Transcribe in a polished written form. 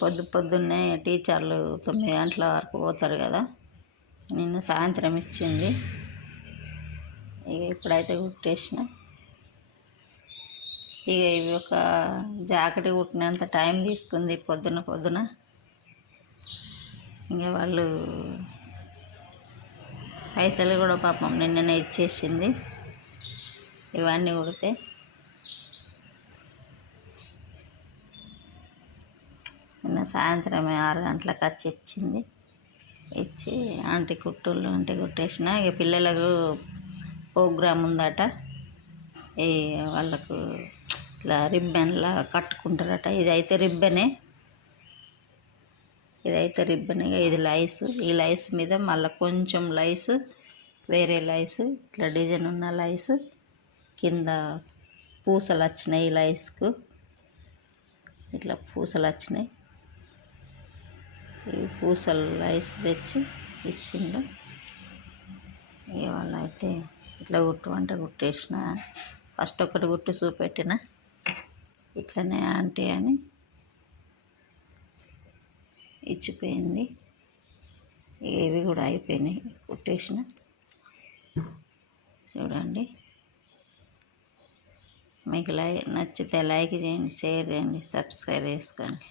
పొద్దున్నే టీచర్లు 9 గంటల వరకు పోతారు కదా, నిన్న సాయంత్రం ఇచ్చింది. ఇక ఇప్పుడైతే కుట్టేసిన. ఇక ఇవి ఒక జాకెట్ కుట్టినంత టైం తీసుకుంది పొద్దున. ఇంకా వాళ్ళు పైసలు కూడా పాపం నిన్ననే ఇచ్చేసింది ఇవన్నీ కుడితే. నిన్న సాయంత్రమే 6 గంటలకు వచ్చి ఇచ్చింది. ఇచ్చి ఆంటీ కుట్టేసిన. ఇక పిల్లలకు ప్రోగ్రామ్ ఉందట, ఈ వాళ్ళకు ఇట్లా రిబ్బన్లా కట్టుకుంటారట. ఇదైతే రిబ్బనే, ఇది లైస్. ఈ లైస్ మీద మళ్ళీ కొంచెం లైస్, వేరే లైస్, ఇట్లా డిజైన్ ఉన్న లైస్, కింద పూసలు వచ్చినాయి. ఈ లైస్కు ఇట్లా పూసలు వచ్చినాయి. ఈ పూసలు లైస్ తెచ్చి ఇచ్చిండు. ఇవాళ అయితే ఇట్లా కుట్టమంటే కుట్టేసిన. ఫస్ట్ ఒకటి కుట్టి చూపెట్టిన, ఇట్లనే ఆంటీ అని ఇచ్చిపోయింది. ఇవి కూడా అయిపోయినాయి, కుట్టేసిన. చూడండి, మీకు నచ్చితే లైక్ చేయండి, షేర్ చేయండి, సబ్స్క్రైబ్ చేసుకోండి.